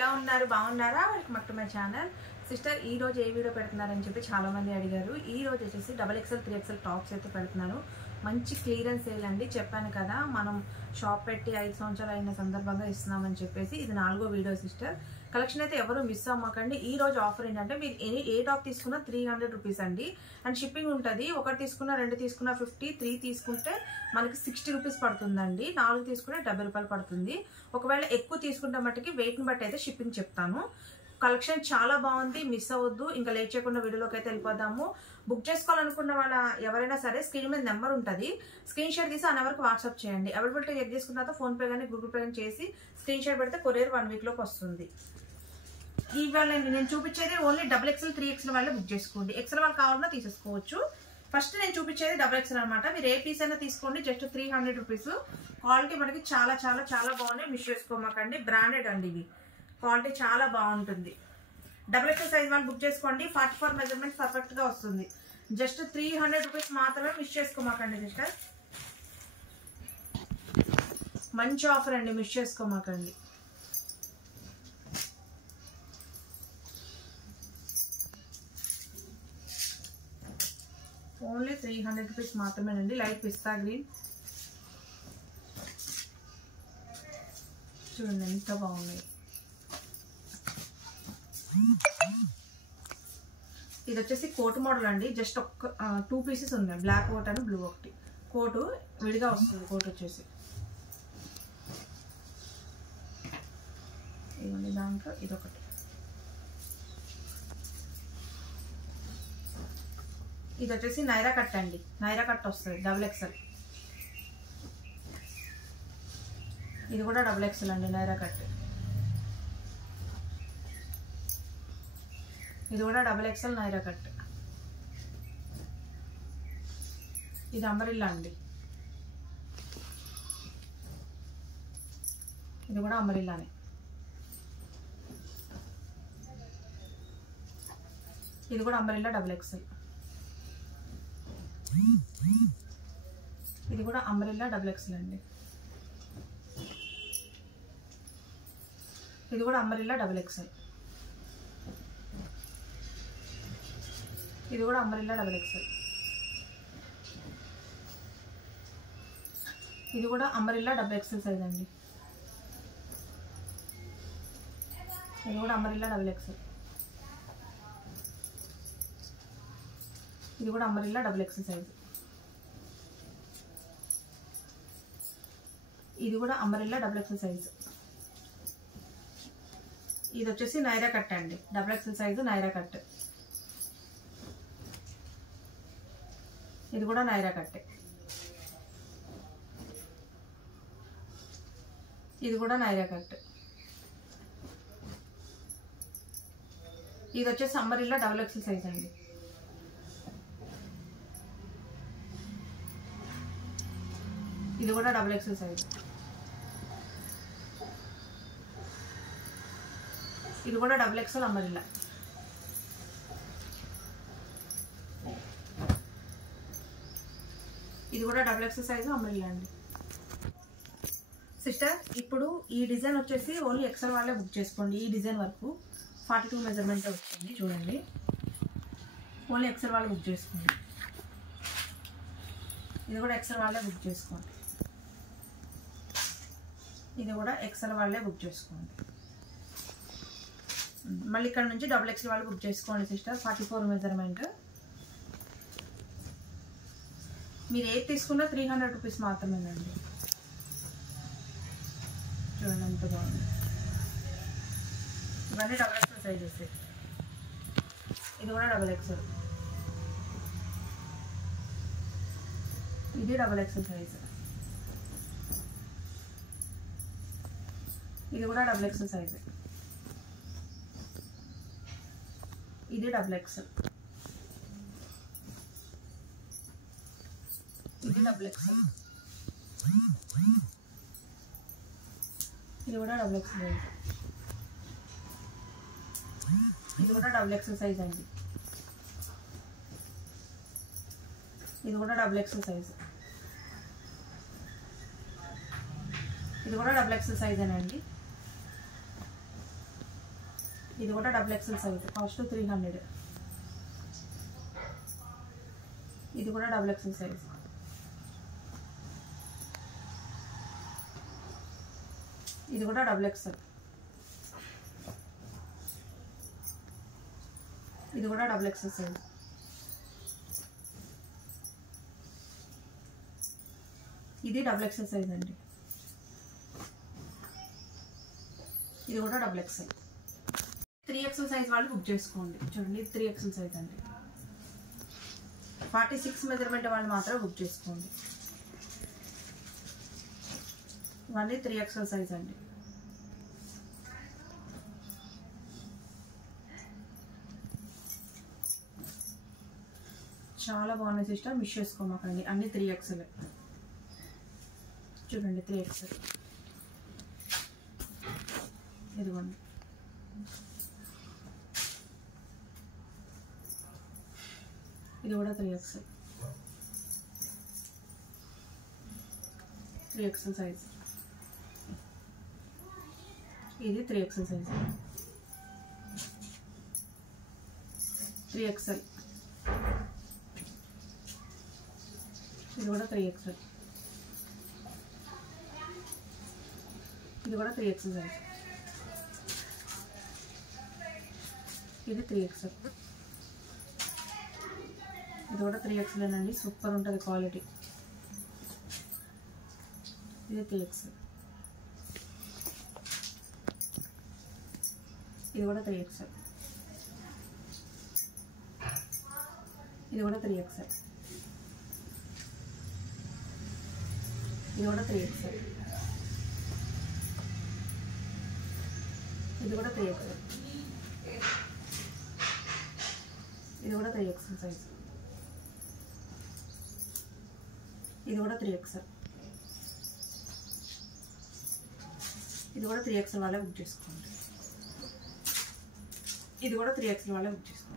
ఎలా ఉన్నారు బాగున్నారా welcome back to my channel sister ఈ రోజు ఏ వీడియో పెడుతున్నారని చెప్పి చాలా మంది అడిగారు ఈ రోజు వచ్చేసి XXL 3XL టాప్స్ అయితే పెడుతున్నాను మంచి క్లియరెన్స్ సేల్ అండి చెప్పాను కదా మనం షాప్ పెట్టి 5 సంవత్సరాలు అయిన సందర్భంగా ఇస్తున్నామని చెప్పేసి ఇది 4వ వీడియో సిస్టర్ కలెక్షన్ అయితే ఎవరు మిస్ అవ్వకండి ఈ రోజు ఆఫర్ ఏంటంటే మీరు ఏ టాప్ తీసుకున్నా 300 రూపీస్ అండి అండ్ షిప్పింగ్ ఉంటుంది ఒకటి తీసుకున్నా రెండు తీసుకున్నా 50 3 తీసుకుంటే మనకి 60 రూపీస్ పడుతుందండి 4 తీసుకుంటే 70 రూపాయలు పడుతుంది ఒకవేళ ఎక్కువ తీసుకుంటే మట్టుకి వెయిట్ని బట్టి అయితే షిప్పింగ్ చెప్తాను కలెక్షన్ చాలా బాగుంది మిస్ అవ్వద్దు ఇంకా లేట్ చేయకుండా వీడియోలోకి అయితే వెళ్ళిపోదాము బుక్ చేసుకోవాలనుకున్న వాళ్ళ ఎవరైనా సరే స్క్రీన్ మీద నెంబర్ ఉంటుంది స్క్రీన్ షాట్ తీసి ఆ నెంబర్కి వాట్సాప్ చేయండి అవైలబిలిటీ చెక్ చేసుకున్న తర్వాత ఫోన్పే కానీ గూగుల్ పే కానీ చేసి స్క్రీన్ షాట్ పెడితే కొరియర్ 1 వీక్లోకి వస్తుంది ఇవాళ నేను చూపించేది ఓన్లీ XXL 3XL వాళ్ళే బుక్ చేసుకోండి ఎక్సెల్ వాళ్ళు కావాలన్నా తీసేసుకోవచ్చు ఫస్ట్ నేను చూపించేది XXL అనమాట మీరు ఏ పీస్ అయినా తీసుకోండి జస్ట్ 300 రూపీస్ క్వాలిటీ మనకి చాలా చాలా చాలా బాగున్నాయి మిస్ చేసుకోమాకండి బ్రాండెడ్ అండి ఇవి క్వాలిటీ చాలా బాగుంటుంది XXL సైజ్ వాళ్ళు బుక్ చేసుకోండి 44 మెజర్మెంట్ పర్ఫెక్ట్ గా వస్తుంది జస్ట్ 300 రూపీస్ మాత్రమే మిస్ చేసుకోమాకండి సిస్టర్ మంచి ఆఫర్ అండి మిస్ చేసుకోమాకండి ఓన్లీ 300 రూపీస్ మాత్రమేనండి లైట్ పిస్తా గ్రీన్ చూడండి ఎంత బాగున్నాయి ఇది వచ్చేసి కోట్ మోడల్ అండి జస్ట్ ఒక 2 పీసెస్ ఉన్నాయి బ్లాక్ కోట్ అని బ్లూ ఒకటి కోటు విడిగా వస్తుంది కోట్ వచ్చేసి ఇవ్వండి దాంట్లో ఇదొకటి ఇది వచ్చేసి నైరా కట్ అండి నైరా కట్ వస్తుంది XXL ఇది కూడా XXL అండి నైరా కట్ ఇది కూడా XXL నైరా కట్ ఇది అంబరిల్లా అండి ఇది కూడా అంబరిల్లానే ఇది కూడా అంబరిల్లా XXL ఇది కూడా అంబరిల్లా XXL అండి ఇది కూడా అంబరిల్లా XXL ఇది కూడా అంబరిల్లా XXL ఇది కూడా అంబరిల్లా XXL సైజ్ అండి ఇది కూడా అంబరిల్లా XXL ఇది కూడా అంబరిల్లా XXL సైజ్ ఇది కూడా అంబరిల్లా XXL సైజ్ ఇది వచ్చేసి నైరా కట్ అండి XXL సైజు నైరా కట్ ఇది కూడా నైరా కట్టే ఇది కూడా నైరా కట్ ఇది వచ్చేసి అంబరిల్లా XXL సైజ్ అండి ఇది కూడా XXL సైజ్ ఇది కూడా XXL అంబరిల్లా ఇది కూడా XXL సైజు అంబ్రెల్లా అండి సిస్టర్ ఇప్పుడు ఈ డిజైన్ వచ్చేసి ఓన్లీ XL వాళ్ళే బుక్ చేసుకోండి ఈ డిజైన్ వరకు 42 మెజర్మెంట్ వచ్చింది చూడండి ఓన్లీ XL వాళ్ళే బుక్ చేసుకోండి ఇది కూడా XL వాళ్ళే బుక్ చేసుకోండి ఇది కూడా XL వాళ్ళే బుక్ చేసుకోండి మళ్ళీ ఇక్కడ నుంచి XXL వాళ్ళు బుక్ చేసుకోండి సిస్టర్ 44 మెజర్మెంట్ మీరు ఏది తీసుకున్నా 300 రూపీస్ మాత్రమేనండి చూడండి ఎంత బాగుంది ఇవన్నీ XXL సైజెస్ ఇది కూడా XXL ఇది XXL సైజ్ ఇది కూడా XXL సైజ్ ఇది XXL ఇది XXL ఇది కూడా XXL ఇది కూడా XXL సైజ్ అండి ఇది కూడా XXL సైజ్ ఇది కూడా XXL సైజ్ అండి ఇది కూడా డబుల్ ఎక్సెల్ సైజ్, కాస్ట్ 300. ఇది కూడా డబుల్ ఎక్సెల్ సైజ్. ఇది కూడా డబుల్ ఎక్సెల్. ఇది కూడా డబుల్ ఎక్సెల్ సైజ్. ఇది డబుల్ ఎక్సెల్ సైజ్ అండి. ఇది కూడా డబుల్ ఎక్సెల్. 3XL సైజ్ వాళ్ళు బుక్ చేసుకోండి. చూడండి 3XL సైజ్ అండి. 46 మెజర్మెంట్ వాళ్ళు మాత్రం బుక్ చేసుకోండి. ఇవన్నీ 3XL సైజ్ అండి. చాలా బాగున్నాయి సిస్టర్, మిస్ చేసుకోమాకండి. అన్ని 3XL. చూడండి 3XL. ఇదిగోండి. ఇది కూడా 3XL. 3XL size. ఇది 3XL సైజ్. 3XL. ఇది కూడా 3XL. ఇది కూడా 3XL సైజ్. ఇది 3XL. ఇది కూడా 3XL అండి. సూపర్ ఉంటుంది క్వాలిటీ. ఇది 3XL. ఇది కూడా 3XL. ఇది కూడా 3XL. ఇది కూడా 3XL. ఇది కూడా 3XL. ఇది కూడా 3XL సైజ్. ఇది కూడా 3XL. ఇది కూడా 3XL వాళ్ళే బుక్ చేసుకోండి. ఇది కూడా 3XL వాళ్ళే బుక్ చేసుకోండి.